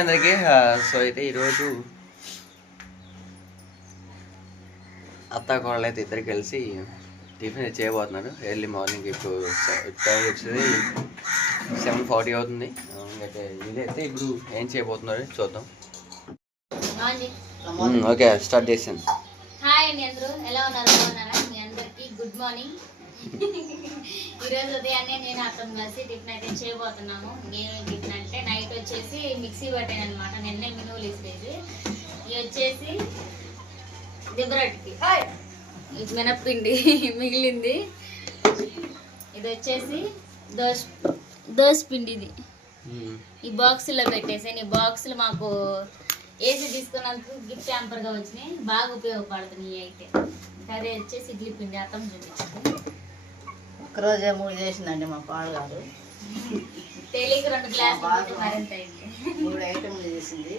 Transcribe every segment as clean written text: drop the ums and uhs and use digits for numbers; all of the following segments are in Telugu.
అందరికి సో అయితే ఈరోజు అత్త కోడలు అయితే ఇద్దరు కలిసి టిఫిన్ చేయబోతున్నారు. ఎర్లీ మార్నింగ్ ఇప్పుడు టైం వచ్చేది 7:40 అవుతుంది. అయితే ఇదైతే ఇప్పుడు ఏం చేయబోతున్నారు చూద్దాం. ఓకే, స్టార్ట్ చేసాను. హాయ్ అండి, అందరూ ఎలా ఉన్నారు? బాగున్నారా? మీ అందరికి గుడ్ మార్నింగ్. ఈరోజు ఉదయాన్నే నేను అర్థం కలిసి టిఫిన్ అయితే చేయబోతున్నాము. నేను టిఫిన్ అంటే నైట్ వచ్చేసి మిక్సీ పట్టాను అనమాట. నిన్నే మినువులు ఇసేది. ఇవి వచ్చేసి దిబ్బరొట్టుకి మినప్పిండి మిగిలింది. ఇది వచ్చేసి దోశ పిండి. ఇది ఈ బాక్సులో పెట్టేసాను. ఈ బాక్సులు మాకు ఏసీ తీసుకున్నందుకు గిఫ్ట్ హ్యాంపర్గా వచ్చినాయి. బాగా ఉపయోగపడుతున్నాయి. అయితే కర్రీ వచ్చేసి ఇడ్లీ పిండి అర్థం చూపించింది. ఒక్కరోజే 3 చేసిందండి మా పాడు గారు. తెలియక 2 గ్లాసులు మరింత అయింది. 3 ఐటమ్లు చేసింది.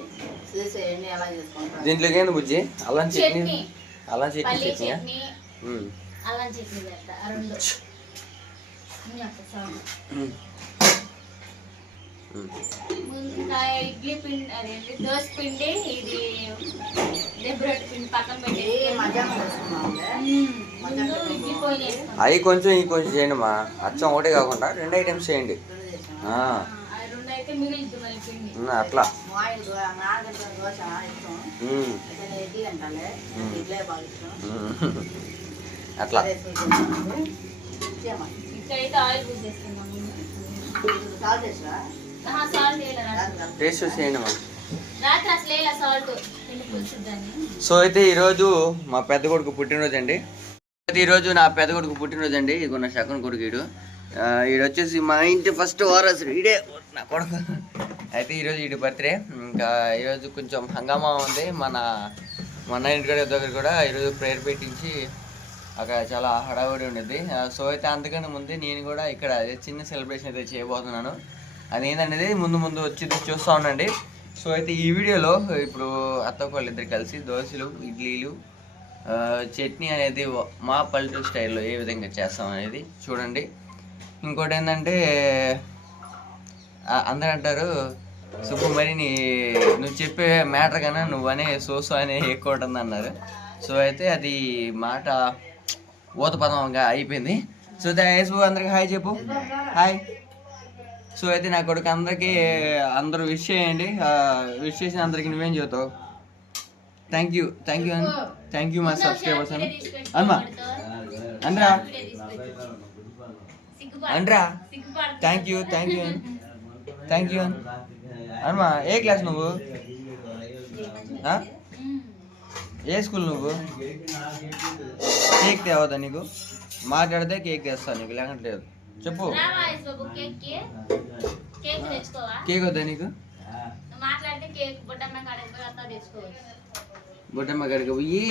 చూసేయండి ఎలా చేసుకుంటాం. దీంట్లోకి ఏంది బుజ్జి? అల్లం చట్నీ, అల్లం పల్లి చట్నీ, చట్నీ, అల్లం చట్నీ పెడతా. 2 ఇంకా ఇడ్లీ పిండి, అదేంటి దోశ పిండి, ఇది దెబ్బరొట్టి పిండి పక్కన పెట్టి మధ్యాహ్నం చేసుకున్నాం. ఇడ్లీ పోయి వేసుకున్నాం. అవి కొంచెం ఈ కొంచెం చేయండి మా అచ్చం ఒకటే కాకుండా 2 ఐటమ్స్ చేయండి. 2 అయితే మిగిలింది మళ్ళీ పిండి. అట్లా నాలుగు దోశ ఇష్టం. ఇడ్లీ అంటాలే, ఇడ్లీ బాగా ఇష్టం. అట్లా ఇక్కడైతే ఆయిల్ పూసేసుకున్నాము. సాల్ట్ వేసా సాల్ట్ వేయాలి. టేస్ట్ చేయండి మా. రాత్రి అసలు వేయాలి సాల్ట్ పిండి పులుసుద్దని. సో అయితే ఈరోజు మా పెద్ద కొడుకు పుట్టినరోజు అండి. అయితే ఈరోజు నా పెద్ద కొడుకు పుట్టినరోజు అండి. ఇదిగో నా సెకండ్ కొడుకు ఈడు వచ్చేసి మా ఇంటి ఫస్ట్ వారసుడు ఈడే నా కొడుకు. అయితే ఈరోజు ఈడు బర్త్డే. ఇంకా ఈరోజు కొంచెం హంగామా ఉంది. మన ఇంటి దగ్గర కూడా ఈరోజు ప్రేయర్ పెట్టించి అక్కడ చాలా హడావుడి ఉండేది. సో అయితే అంతకన్నా ముందే నేను కూడా ఇక్కడ చిన్న సెలబ్రేషన్ అయితే చేయబోతున్నాను. అది ఏంటనేది ముందు వచ్చి చూస్తూ ఉండండి. సో అయితే ఈ వీడియోలో ఇప్పుడు అత్తకోళ్ళు ఇద్దరు కలిసి దోశలు, ఇడ్లీలు, చట్నీ అనేది మా పల్లెటూరు స్టైల్లో ఏ విధంగా చేస్తాం అనేది చూడండి. ఇంకోటి ఏంటంటే అందరూ అంటారు, సుబ్బు మరి నువ్వు చెప్పే మ్యాటర్ కన్నా నువ్వనే సోసు అనే ఎక్కువ ఉంటుంది అన్నారు. సో అయితే అది మాట ఊతపదంగా అయిపోయింది. సో యేసు అందరికి హాయ్ చెప్పు. హాయ్. సో అయితే నా కొడుకు అందరికీ అందరూ విష్ చేయండి. విష్ చేసిన అందరికి నువ్వేం చెబుతావు? థ్యాంక్ యూ మా సబ్స్క్రైబర్స్ అని అమ్మా అనరా థ్యాంక్ యూ అమ్మా. ఏ క్లాస్ నువ్వు? ఏ స్కూల్ నువ్వు? కేక్ తేవద్దా నీకు? మాట్లాడితే కేక్ తెస్తాను నీకు, లేకట్లేదు. చెప్పు. కేక్ వద్దా నీకు? బుడ్డమ్మ కాడికి పోయి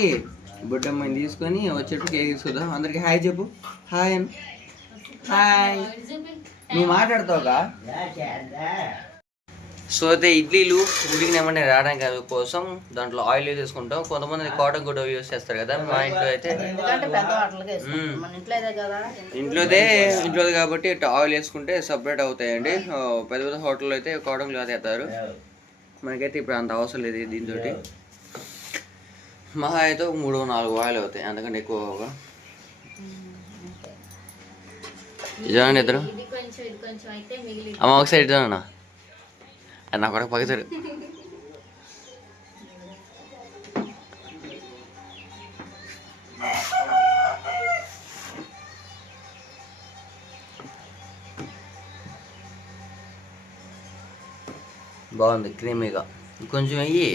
బుడ్డమ్మని తీసుకొని వచ్చేటప్పుడు కేక్ తీసుకుందాం. అందరికి హాయ్ చెప్పు. హాయ్ అని. హాయ్. నువ్వు మాట్లాడతావుగా. సో అయితే ఇడ్లీలు ఉడికినామని రావడానికి కోసం దాంట్లో ఆయిల్ వేసుకుంటాం. కొంతమంది కాటన్ కూడా యూజ్ చేస్తారు కదా. మా ఇంట్లో అయితే ఇంట్లోదే కాబట్టి ఆయిల్ వేసుకుంటే సపరేట్ అవుతాయండి. పెద్ద హోటల్లో అయితే కాటన్ క్లాత్ వేస్తారు. మనకైతే ఇప్పుడు అంత అవసరం లేదు. దీంతో మహా అయితే 3-4 ఆయిల్ అవుతాయి, అందుకంటే ఎక్కువగా. చూడండి ఇద్దరు అమ్మ ఒక సైడ్ చూడన్నా. అది నా కూడా పగతాడు. బాగుంది క్రీమీగా. కొంచెం అయ్యి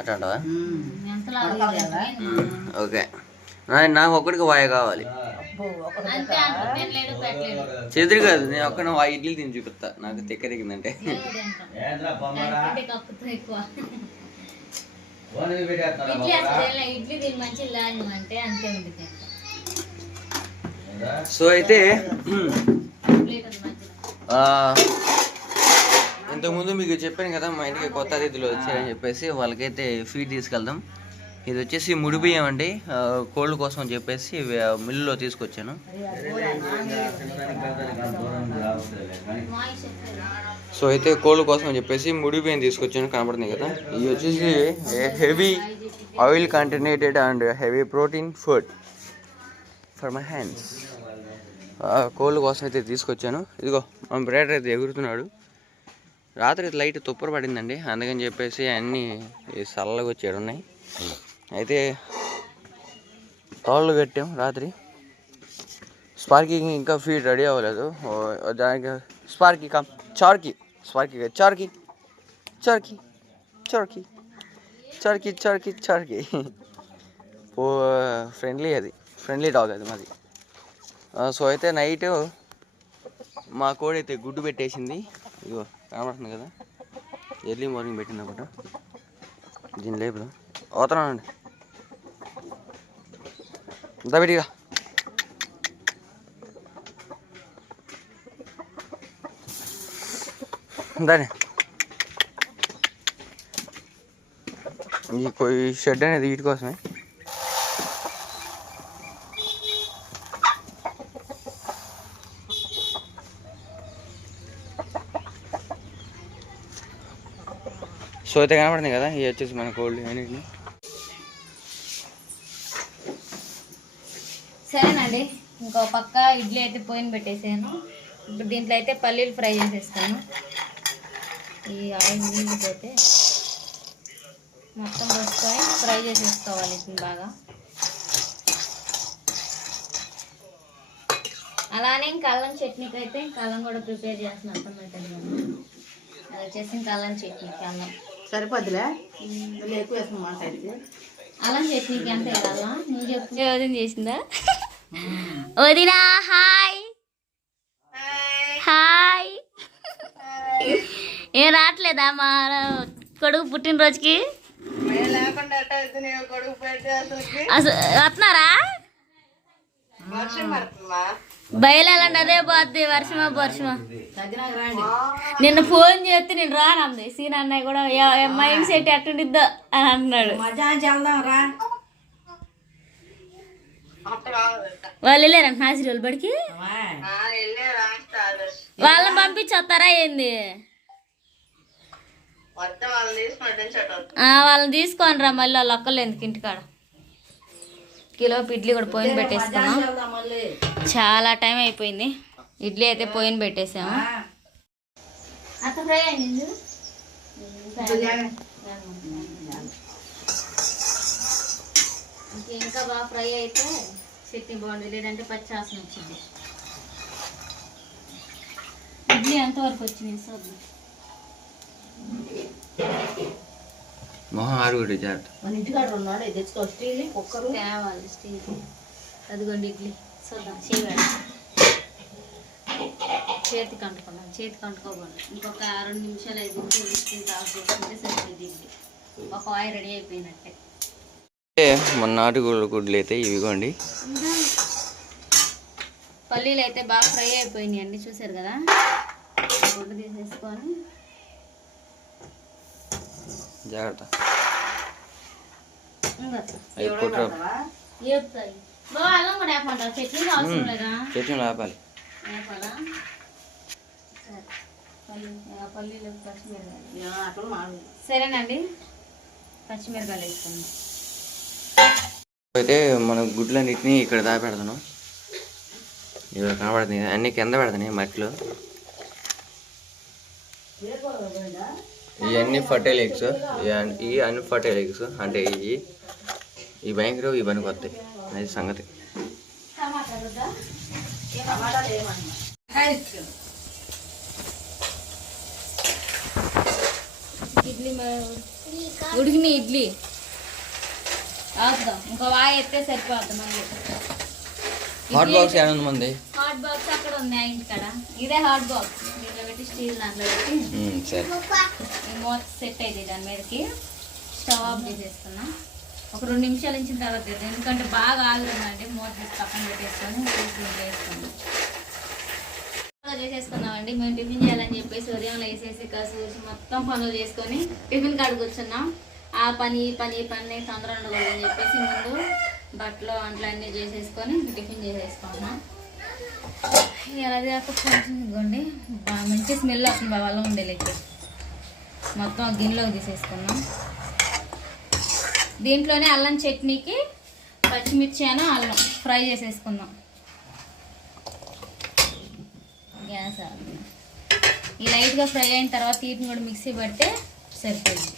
అట్లా అంటావా? ఓకే. నాకు ఒక్కడికి వాయ కావాలి. చెదిరి కాదు, నేను ఒక్క ఇడ్లీ తిని చూపిస్తా. నాకు తెక్కిందంటే సో అయితే ఇంతకుముందు మీకు చెప్పాను కదా, మా ఇంటికి కొత్త అతిథులు వచ్చారని చెప్పేసి వాళ్ళకైతే ఫీడ్ తీసుకెళ్దాం. ఇది వచ్చేసి ముడి బియ్యం అండి, కోళ్ళ కోసం అని చెప్పేసి మిల్లులో తీసుకొచ్చాను. సో అయితే కోళ్ళ కోసం అని చెప్పేసి ముడి బియ్యం తీసుకొచ్చాను, కనబడుతుంది కదా. ఇవి వచ్చేసి heavy oil concentrated and heavy protein food for my hands. కోళ్ళ కోసం అయితే తీసుకొచ్చాను. ఇదిగో మా బ్రేడర్ అయితే ఎగురుతున్నాడు. రాత్రి లైట్ తుప్పర పడిందండి, అందుకని చెప్పేసి అన్నీ చల్లగా వచ్చాడు ఉన్నాయి. అయితే తాళ్ళు కట్టాం రాత్రి. స్పార్కీకి ఇంకా ఫీడ్ రెడీ అవ్వలేదు. దానికి స్పార్కీ కమ్ చార్కీ స్పార్కీ చార్కీ చార్కీ చార్కీ చార్కీ చార్కీ చార్కీ ఫ్రెండ్లీ, అది ఫ్రెండ్లీ డాగ్ అది మాది. సో అయితే నైట్ మా కోడి అయితే గుడ్డు పెట్టేసింది. ఇగో కనబడుతుంది కదా, ఎర్లీ మార్నింగ్ పెట్టింది ఒకటి. దీని లేపుదా అవుతున్నానండి, ఇంత పెట్టిగా. దాని ఈ షెడ్ అనేది వీటి కోసమే. సో అయితే కనబడుతుంది కదా, ఇవి వచ్చేసి మన కోళ్ళు అన్నిటిని. సరేనండి, ఇంకో పక్క ఇడ్లీ అయితే పోయిన పెట్టేసాను. ఇప్పుడు దీంట్లో అయితే పల్లీలు ఫ్రై చేసేస్తాను. ఈ ఆయిల్ నీళ్ళు పోతే మొత్తం పోసుకొని ఫ్రై చేసేసుకోవాలి వీటిని బాగా. అలానే ఇంకా అల్లం చట్నీకి అయితే ఇంకా అల్లం కూడా ప్రిపేర్ చేసిన ఆటోమేటిక్గా. అది వచ్చేసి ఇంకా అల్లం చట్నీకి అల్లం సరిపోద్దులే, ఎక్కువ వేసుకున్నమాట అయితే. అల్లం చట్నీకి ఎంత వేయాలా నువ్వు చెప్పు. వదిన చేసిందా? వదినా హాయ్ హాయ్. ఏం రావట్లేదా మా కొడుకు పుట్టినరోజుకి? అసలు వస్తున్నారా? బయలండి, అదే పోద్ది. వర్షమా నిన్న ఫోన్ చేస్తే నేను రానంది. సీన్ అన్నయ్య కూడా మైండ్ సెట్ ఎట్టుండిద్దో అని అంటున్నాడు. వాళ్ళు వెళ్ళారంట నాసిరి బడికి. వాళ్ళని పంపించి వస్తారా ఏంది? వాళ్ళని తీసుకొని రా, మళ్ళీ వాళ్ళు ఒక్కళ్ళు ఎందుకు ఇంటికాడ. కిలో ఇడ్లీ కూడా పోయిన పెట్టేసుకున్నాం. చాలా టైం అయిపోయింది. ఇడ్లీ అయితే పోయిన పెట్టేసాము. ఇంకా బాగా ఫ్రై అయితే చట్నీ బాగుంది, లేదంటే పచ్చాసన వచ్చింది. ఇడ్లీ ఎంతవరకు వచ్చింది సోది మొహం ఆరుగుడు జాగ్రత్త. మన ఇంటికాడ ఉన్నాడు, తెచ్చుకో స్టీల్ కుక్కరు తేవాలి స్టీల్. అదిగోండి ఇడ్లీ చూద్దాం. చేయాలి చేతికి అంటుకున్నాను, చేతికి అంటుకోకూడదు. ఇంకొక 2 నిమిషాలు 5 నిమిషాలు ఆఫ్ చేసుకుంటే సరిపోయింది ఇడ్లీ. ఒక ఆయిల్ రెడీ అయిపోయినట్టే. మన నాటుకోళ్ళ గుడ్లు అయితే ఇవిగోండి. పల్లీలు అయితే బాగా ఫ్రై అయిపోయినాయి అండి, చూసారు కదా. గుడ్డు తీసేసుకొని జాగ్రత్త. బాగా అల్లం కూడా వేపమంటారు, చట్నీ అవసరం లేదా? చట్నీ ఆపాలి. వేపాలా? పల్లీలు పచ్చిమిరకాయలు. సరేనండి, పచ్చిమిరకాయలు వేసుకుందాం. అయితే మన గుడ్లన్నిటిని ఇక్కడ దాపెడతాను. ఇక్కడ కనబడుతుంది, అన్ని కింద పెడతాయి మట్టిలో. ఇవన్నీ ఫర్టైల్ ఎగ్స్, ఈ అన్ని ఫర్టైల్ ఎగ్స్ అంటే ఈ భయంకరం ఈ పనికి వస్తాయి, అది సంగతి. ఇడ్లీ ఉడికిన ఇడ్లీ వేద్దాం. ఇంకో వాయి ఎత్తే సరిపోద్ది. మళ్ళీ హాట్ బాక్స్ ఏమైనా ఉంది? హాట్ బాక్స్ అక్కడ ఉంది ఆ ఇంటికాడ. ఇదే హాట్ బాక్స్, దీంట్లో పెట్టి స్టీల్ దాంట్లో పెట్టి సరే మూత సెట్ అయితే దాని మీదకి స్టవ్ ఆఫ్ చేసేసుకున్నాం. ఒక 2 నిమిషాలు ఇచ్చిన తర్వాత ఎందుకంటే బాగా ఆగుతుందండి. మూత తీసి పక్కన పెట్టేసుకొని వేసుకుందాం. చేసేసుకున్నామండి. మేము టిఫిన్ చేయాలని చెప్పేసి ఉదయం వేసేసి కసూసి మొత్తం పనులు చేసుకొని టిఫిన్ కాడికి కూర్చున్నాం. ఆ పని ఈ పని తొందర ఉండకూడదని చెప్పేసి ముందు బట్టలు అంట్లు అన్నీ చేసేసుకొని టిఫిన్ చేసేసుకున్నాం. అది కాక కొంచెం ఇవ్వండి మంచి స్మెల్ వస్తుంది బాగా అల్లం ఉండేలకి. మొత్తం గిన్నెలోకి తీసేసుకున్నాం. దీంట్లోనే అల్లం చట్నీకి పచ్చిమిర్చి అల్లం ఫ్రై చేసేసుకుందాం. గ్యాస్ ఈ లైట్గా ఫ్రై అయిన తర్వాత వీటిని కూడా మిక్సీ పడితే సరిపోయింది.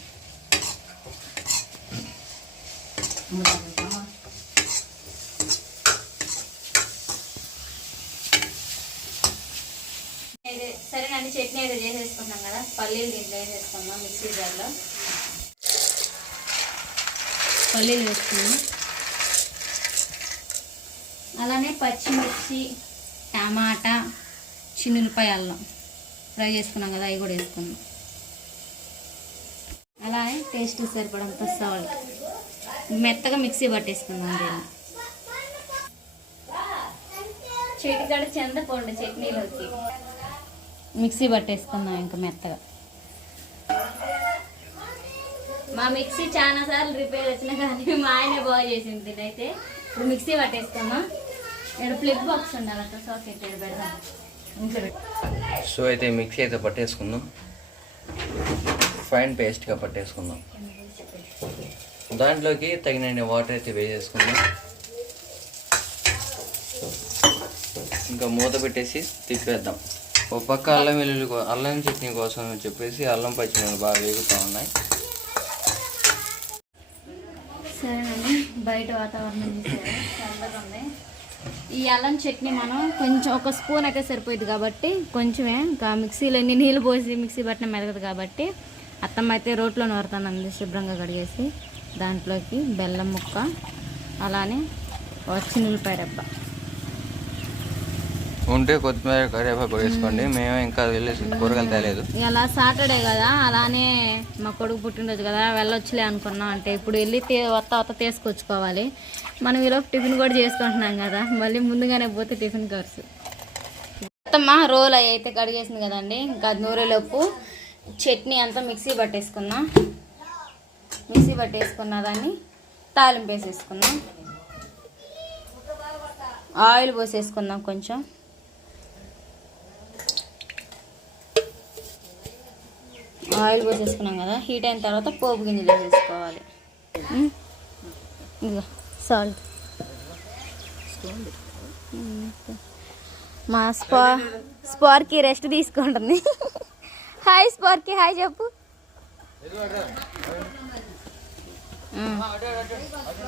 సరేనండి, చట్నీ అయితే చేసేసుకుంటాం కదా, పల్లీలు దీంట్లో వేసేసుకుందాం. మిక్సీ జార్లో పల్లీలు వేసుకున్నాం. అలానే పచ్చిమిర్చి, టమాటా, చిన్నులపాయ అల్లం ఫ్రై చేసుకున్నాం కదా, అవి కూడా వేసుకున్నాం. అలానే టేస్ట్ సరిపడంత సాల్ట్, మెత్తగా మిక్సీ పట్టేసుకుందాం. దీన్ని చిటికడ చింతపండు చట్నీలోకి మిక్సీ పట్టేసుకుందాం ఇంకా మెత్తగా. మా మిక్సీ చాలా సార్లు రిపేర్ వచ్చినా కానీ మా ఆయనే బాగా చేసింది. దీనైతే ఇప్పుడు మిక్సీ పట్టేసుకుందాం. ఇక్కడ ప్లగ్ బాక్స్ ఉండాలి అక్కడ, సాకెట్ పెడదాం ఇంట్లో. సో అయితే మిక్సీ అయితే పట్టేసుకుందాం, ఫైన్ పేస్ట్గా పట్టేసుకుందాం. దాంట్లోకి తగినన్ని వాటర్ అయితే వేసేసుకుందాం. ఇంకా మూత పెట్టేసి తిప్పేద్దాం. ఒక పక్క అల్లం చట్నీ కోసం చెప్పేసి అల్లం పచ్చిమిరపకాయలు బాగా వేగుతూ ఉన్నాయి. సరేనండి, బయట వాతావరణం చూసారు చల్లగా ఉంది. ఈ అల్లం చట్నీ మనం కొంచెం ఒక స్పూన్ అయితే సరిపోయింది కాబట్టి కొంచెమే, ఇంకా మిక్సీలో ఎన్ని నీళ్ళు పోసి మిక్సీ పట్టిన మెదగదు కాబట్టి అత్తమ్మ అయితే రోట్లో నూరుతానంది శుభ్రంగా కడిగేసి. దాంట్లోకి బెల్లం ముక్క, అలానే చిన్నులపాయ రెబ్బ ఉంటే కొత్తిమీర కరివేపాకు వేసుకోండి. మేము ఇంకా వెళ్ళేసి కూరగాయలు తేలేదు. ఇలా సాటర్డే కదా, అలానే మా కొడుకు పుట్టినరోజు కదా, వెళ్ళొచ్చులే అనుకున్నాం. అంటే ఇప్పుడు వెళ్ళి వత్త తీసుకొచ్చుకోవాలి. మనం ఈలోపు టిఫిన్ కూడా చేసుకుంటున్నాం కదా, మళ్ళీ ముందుగానే పోతే టిఫిన్ ఖర్చు. మొత్తమ్మా రోల్ అవి అయితే కడిగేసింది కదండి, ఇంకా నూరేలోపు చట్నీ అంతా మిక్సీ పట్టేసుకున్నాం. మిక్సీ పట్టేసుకున్న దాన్ని తాలింపు వేసేసుకున్నాం. ఆయిల్ పోసేసుకుందాం కొంచెం. ఆయిల్ పోసేసుకున్నాం కదా, హీట్ అయిన తర్వాత పోపు గింజలు వేసుకోవాలి. ఇదిగో సాల్ట్. మా స్పార్కి రెస్ట్ తీసుకుంటుంది. హాయ్ స్పార్కి, హాయ్ చెప్పు.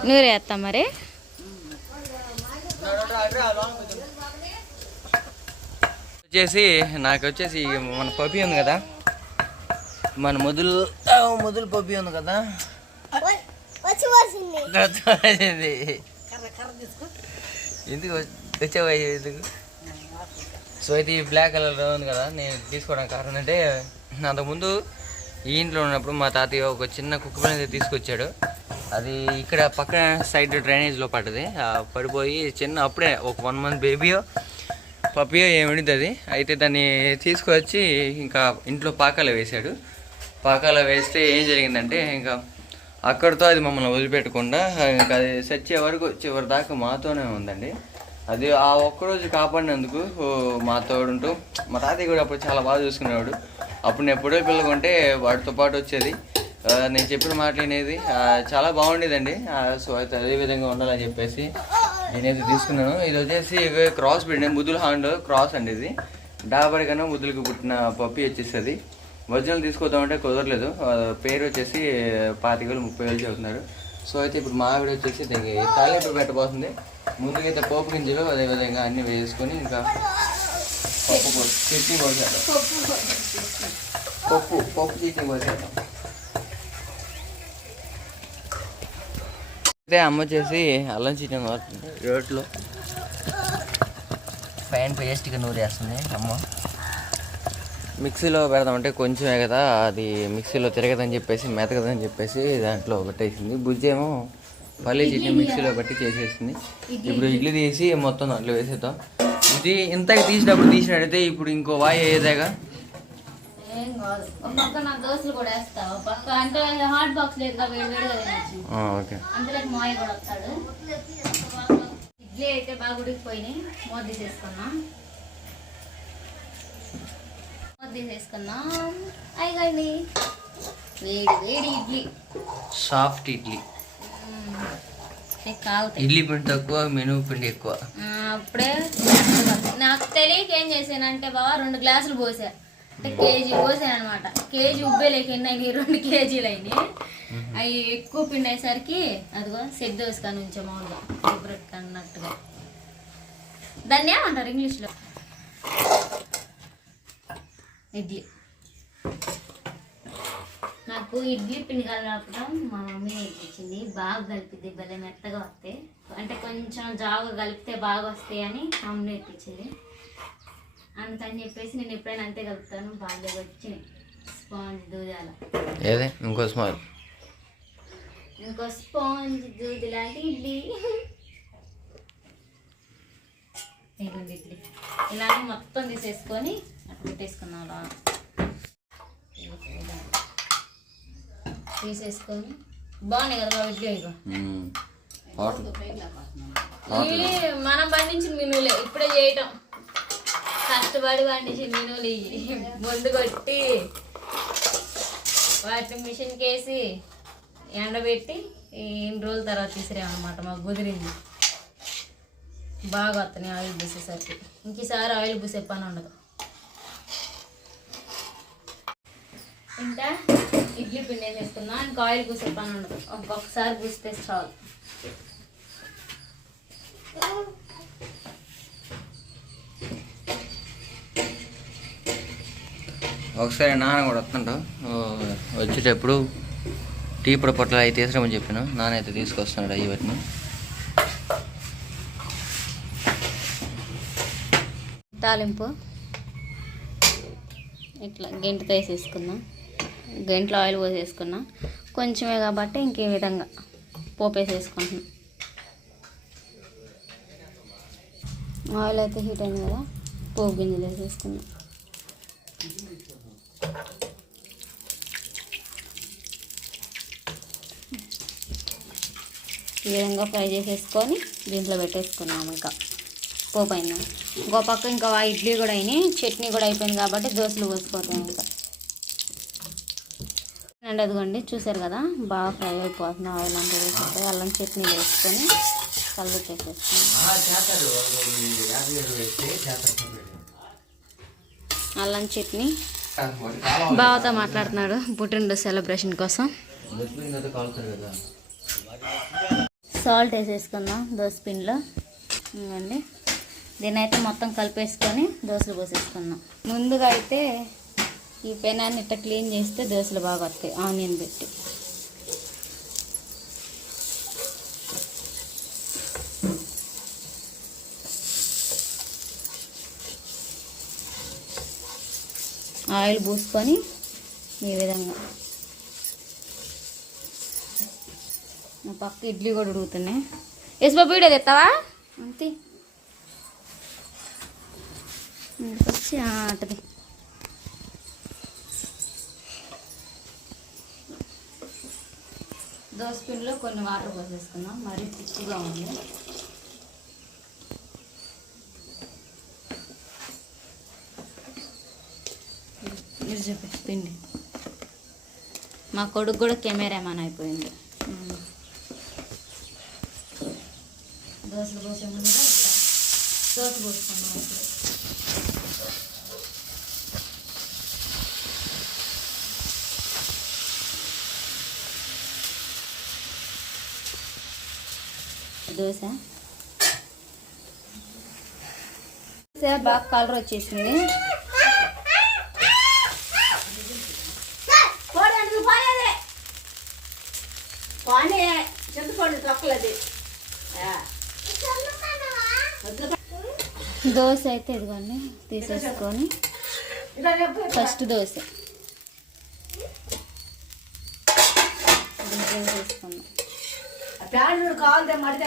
నూరు వేస్తాం మరి. నాకు వచ్చేసి మన పప్పి ఉంది కదా, మన మొదలు పప్పి ఉంది కదా, ఎందుకు వచ్చావా ఎందుకు? సో అయితే ఈ బ్లాక్ కలర్లో ఉంది కదా, నేను తీసుకోవడానికి కారణం అంటే అంతకుముందు ఈ ఇంట్లో ఉన్నప్పుడు మా తాతయ్య ఒక చిన్న కుక్క పిల్లని తీసుకొచ్చాడు. అది ఇక్కడ పక్కన సైడ్ డ్రైనేజ్లో పడ్డది, పడిపోయి అప్పుడే ఒక 1 month బేబీయో పప్పియో ఏమిడిది అది. అయితే దాన్ని తీసుకొచ్చి ఇంకా ఇంట్లో పాకాలో వేశాడు. పాకాలో వేస్తే ఏం జరిగిందంటే ఇంకా అక్కడితో అది మమ్మల్ని వదిలిపెట్టకుండా ఇంకా అది చచ్చే వరకు చివరి దాకా మాతోనే ఉందండి. అది ఆ ఒక్కరోజు కాపాడినందుకు మా తోడుంటూ మా తాతయ్య కూడా అప్పుడు చాలా బాగా చూసుకునేవాడు. అప్పుడు నేను ఎప్పుడో పిల్లకుంటే వాటితో పాటు వచ్చేది, నేను చెప్పిన మాట వినేది, చాలా బాగుండేదండి. సో అయితే అదే విధంగా ఉండాలని చెప్పేసి నేనైతే తీసుకున్నాను. ఇది వచ్చేసి క్రాస్ బ్రీడ్, ముద్దుల హాండ్ క్రాస్ అండి. ఇది డాబర్ కన్నా ముద్దులకు పుట్టిన పప్పి వచ్చేసి ఒరిజినల్ తీసుకొద్దామంటే కుదరలేదు. పేరు వచ్చేసి 25,000-30,000 చెబుతున్నారు. సో అయితే ఇప్పుడు మా ఆవిడ వచ్చేసి దీనికి తాలింపు పెట్టబోతుంది. ముందుగా అయితే పోపు గింజలు అదేవిధంగా అన్నీ వేసుకొని ఇంకా చట్నీ పోసేద్దాం. పప్పు చట్నీ పోసేద్దాం. అయితే అమ్మ వచ్చేసి అల్లం చట్నీ నూరుతుంది రోట్లో, ఫైన్ పేస్ట్గా నూరేస్తుంది అమ్మ. మిక్సీలో పెడదామంటే కొంచెమే కదా, అది మిక్సీలో తిరగదని చెప్పేసి మెతకదని చెప్పేసి దాంట్లో పెట్టేసింది. బుజ్జేమో పల్లీ చట్నీ మిక్సీలో పెట్టి చేసేసింది. ఇప్పుడు ఇడ్లీ తీసి మొత్తం దాంట్లో వేసేద్దాం. ఇది ఇంతగా తీసినప్పుడు తీసినట్టయితే ఇప్పుడు ఇంకో వాయి ఏదేగా ఓకే. ఇడ్లీ అయితే బాగా ఉడికిపోయినాయి, మూత తీసేసుకున్నాం. తీసేసుకున్నాం. అయిగండి వేడి వేడి ఇడ్లీ. సాఫ్ట్ ఇడ్లీ. ఇడ్లీ పిండి తక్కువ, మినుము పిండి ఎక్కువ. అప్పుడే నాకు తెలియక ఏం చేశానంటే బాబా 2 గ్లాసులు పోసా, అంటే కేజీ పోసాను అనమాట. కేజీ ఉబ్బేలేక ఎన్ని అయినాయి, 2 కేజీలు అయినాయి. అవి ఎక్కువ పిండి అయ్యేసరికి అదిగో సెట్ దోసుకొని ఉంచా మామూలుగా బ్రెడ్ అన్నట్టుగా. దాన్ని ఏమంటారు ఇంగ్లీష్లో? ఇడ్లీ. నాకు ఇడ్లీ పిండి కలపడం మా మమ్మీ నేర్పించింది. బాగా కలిపిద్ది, భలే మెత్తగా వస్తాయి. అంటే కొంచెం జావుగా కలిపితే బాగా వస్తాయి అని అమ్మ నేర్పించింది. అందుకని చెప్పేసి నేను ఎప్పుడైనా అంతే కలుపుతాను. బాగా వచ్చినాయి స్పాంజ్ దూదాల. ఇంకో స్పాంజ్ దూది లాంటి ఇడ్లీ. ఇదిగోండి ఇడ్లీ. ఇలానే మొత్తం తీసేసుకొని అట్లా పెట్టేసుకున్నాం. అలా తీసేసుకొని బాగున్నాయి కదా బాబు ఇడ్లీ. ఇవి మనం పండించిన మినువులే ఇప్పుడే చేయటం. కష్టపడి పండించిన మినువులు ఇవి ముందు కొట్టి వాటిని మిషన్కి వేసి ఎండబెట్టి ఎన్ని రోజుల తర్వాత తీసిరామన్నమాట. మాకు కుదిరింది. బాగా వస్తున్నాయి ఆయిల్ పూసేసరికి. ఇంకసారి ఆయిల్ పూసే పని ఉండదు. ఇంకా ఇడ్లీ పిండి వేసేసుకున్నా, ఇంకా ఆయిల్ పూసే పని ఉండదు. ఒక్కొక్కసారి పూసితే చాలు. ఒకసారి నాన్న కూడా వస్తుంటావు, వచ్చేటప్పుడు టీ పొడి పొట్టలు అవి తీసుకురామని చెప్పాను. నాన్న అయితే తీసుకొస్తున్నాడు అవి వాటిని. తాలింపు ఇట్లా గెంటితో వేసేసుకున్నా. గంటలో ఆయిల్ పోసేసుకున్నా. కొంచెమే కాబట్టి ఇంకే విధంగా పోపు వేసేసుకుంటున్నా. ఆయిల్ అయితే హీట్ అయింది కదా, పోపు గింజలు వేసేసుకున్నా. ఈ విధంగా ఫ్రై చేసేసుకొని దీంట్లో పెట్టేసుకున్నాము. ఇంకా పోపు అయినా ఇంకో పక్క ఇంకా ఇడ్లీ కూడా అయినాయి, చట్నీ కూడా అయిపోయింది కాబట్టి దోశలు పోసిపోతాయి ఇంకా. అండ్ అదిగోండి చూసారు కదా బాగా ఫ్రై అయిపోతుంది. ఆయిల్ అంతా వేసుకుంటాయి. అల్లం చట్నీ వేసుకొని కలిపేసేసుకున్నాం. అల్లం చట్నీ. బావతో మాట్లాడుతున్నాడు పుట్టినరోజు సెలబ్రేషన్ కోసం. సాల్ట్ వేసేసుకుందాం దోశ పిండిలో. ఇంకండి దీన్ని అయితే మొత్తం కలిపేసుకొని దోశలు పోసేసుకుందాం. ముందుగా అయితే ఈ పెనాన్ని ఇట్లా క్లీన్ చేస్తే దోశలు బాగా వస్తాయి. ఆనియన్ పెట్టి ఆయిల్ పూసుకొని ఈ విధంగా. నా పక్క ఇడ్లీ కూడా ఉడుకుతున్నాయి. వేసిబాబు వీడియో తెస్తావా? అంతే వచ్చి అటది. దోశ పిండిలో కొన్ని వాటర్ పోసేసుకున్నాం. మరీ తిక్కుగా ఉంది. ఇది చెప్పి పిండి మా కొడుకు కూడా కెమెరామ్యాన్ అయిపోయింది. దోశలు పోసే ముందుగా దోశ పోసుకున్నాం. దోశ బాగా కలర్ వచ్చేసింది. దోశ అయితే ఇదిగోండి తీసేసుకొని ఫస్ట్ దోశ వేసుకున్నాం. కావాలి మడితే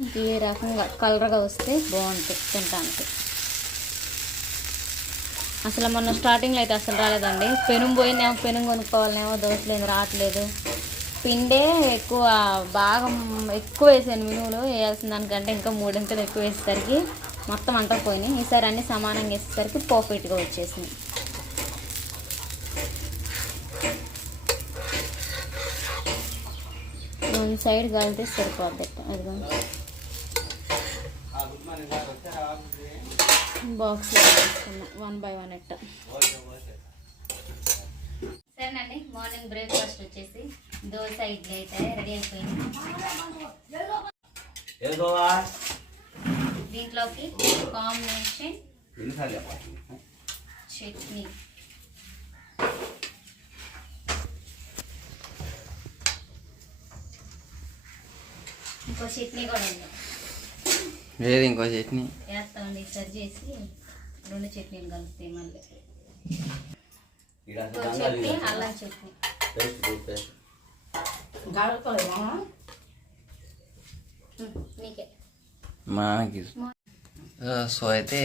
ఈ రకంగా కలర్గా వస్తే బాగుంటుంది తినడానికి. అసలు మొన్న స్టార్టింగ్లో అయితే అసలు రాలేదండి. పెనుం పోయిందేమో, పెనుం కొనుక్కోవాలనేమో, దోశలు ఏమి రావట్లేదు. పిండే ఎక్కువ, బాగా ఎక్కువ వేసాను. మినువులు వేయాల్సిన దానికంటే ఇంకా 3 ఇంతలు ఎక్కువ వేసేసరికి మొత్తం అంతా పోయినాయి. ఈసారి అన్నీ సమానంగా వేసేసరికి పర్ఫెక్ట్గా వచ్చేసింది. వన్ సైడ్ కలితే సరిపోద్ది. అదిగో బాక్స్లో వేసుకున్నాం 1 by 1 ఎట్ట. సరేనండి, మార్నింగ్ బ్రేక్ఫాస్ట్ వచ్చేసి దోశ, ఇడ్లీ అయితే రెడీ అయిపోయింది. దీంట్లోకి కాంబినేషన్ చట్నీ. ఇంకో చట్నీ కూడా ఉంది. లేదు ఇంకో చట్నీ వేస్తామండి. సరి చేసి 2 చట్నీలు కలుపుతాయి మళ్ళీ. చట్నీ, అల్లం చట్నీ. నీకే మనకి. సో అయితే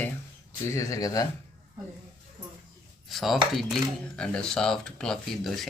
చూసేసారు కదా, soft idli and soft fluffy dosa.